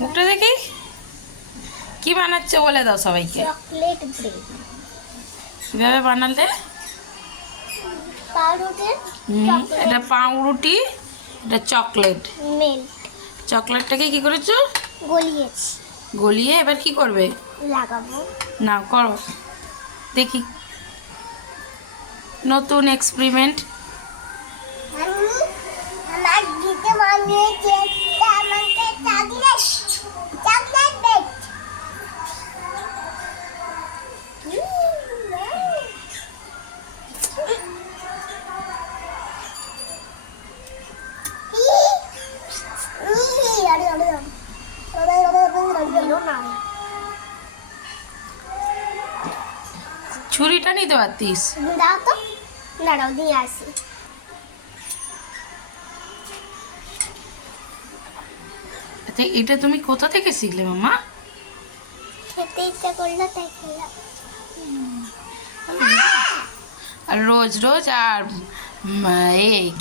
মুখটা দেখি কি বানাচ্ছে বলে দাও সবাইকে। Chocolate bread. কিভাবে বানালে? পাউরুটির এটা পাউরুটি, এটা চকলেট। মিল্ক চকলেটটাকে কি করেছো? গলিয়েছি। গলিয়ে এবার কি করবে? লাগাবো। না করো দেখি, নতুন এক্সপেরিমেন্ট। আমার দিতে বানিয়েছে আমাকে চকলেট চকলেট ব্রেড। ছুরিটা নিতে পারতিস। দাও তো, দাঁড়াও দিয়ে আসি। আচ্ছা এটা তুমি কোথা থেকে শিখলে মামা? খেতে ইচ্ছা করলো তাই খেলাম। আর রোজ রোজ আর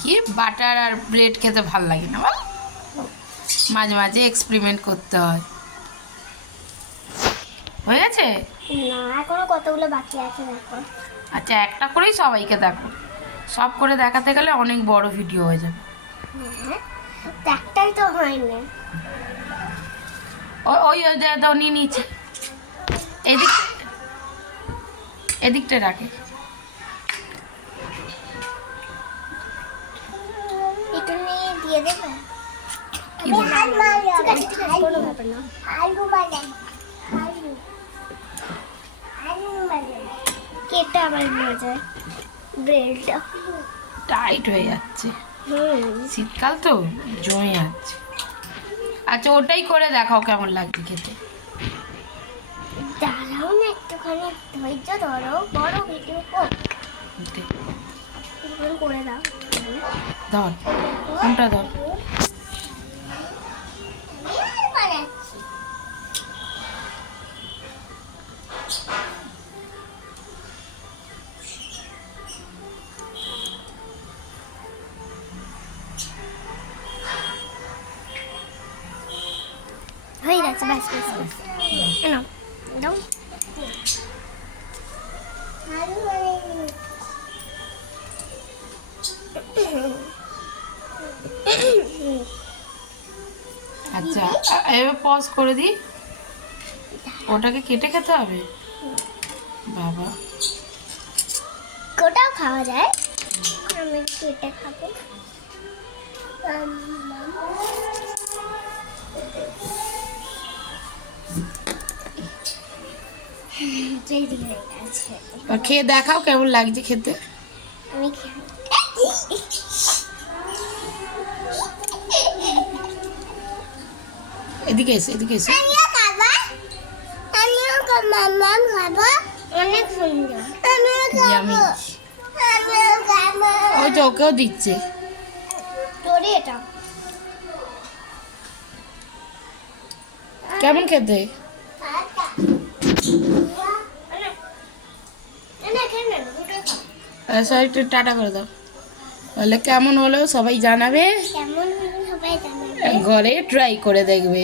কি বাটার আর ব্রেড খেতে ভাল লাগে না বল? মাঝে মাঝে এক্সপেরিমেন্ট করতে হয়। হয়ে গেছে? না, এখনো কতগুলো বাকি আছে দেখো। আচ্ছা একটা করেই সবাইকে দেখো, সব করে দেখাতে গেলে অনেক বড় ভিডিও হয়ে যাবে। হ্যাঁ, তো একটাই তো হয়নি। ওই দাও নিয়ে নিয়েছি, এদিক এদিকটা রাখে। একটু নিয়ে দিয়ে দেবে। কি দেবে? ঠিক আছে, ঠিক আছে, কোনো ব্যাপার না। আলু বানাই, আলু আলু বানাই। কেটে আবার মজা ব্রেডটা টাইট হয়ে যাচ্ছে, শীতকাল তো জমে যাচ্ছে। আচ্ছা ওটাই করে দেখাও কেমন লাগছে খেতে। দাঁড়াও না একটুখানি, ধৈর্য ধরো, বড় ভিডিও করে দাও। ধর কোনটা ধর। হয়ে গেছে, ব্যাস ব্যাস ব্যাস। নাও দাও। আচ্ছা এবার পজ করে দিই, ওটাকে কেটে খেতে হবে বাবা। কোটাও খাওয়া যায়, আমি কেটে খাবো। রেডি হয়ে গেছে, আর খেয়ে দেখাও কেমন লাগছে খেতে। আমি এদিকে এসে এদিকে এসে। আমিও খাবো, আমিও মাম্মা খাবো। অনেক সুন্দর, আমিও খাবো, আমিও খাবো। ওই তো ওকেও দিচ্ছে। তোরে এটা কেমন খেতে? সবাই একটু টাটা করে দাও, তাহলে কেমন হলো সবাই জানাবে, কেমন হলো সবাই জানাবে। ঘরে ট্রাই করে দেখবে।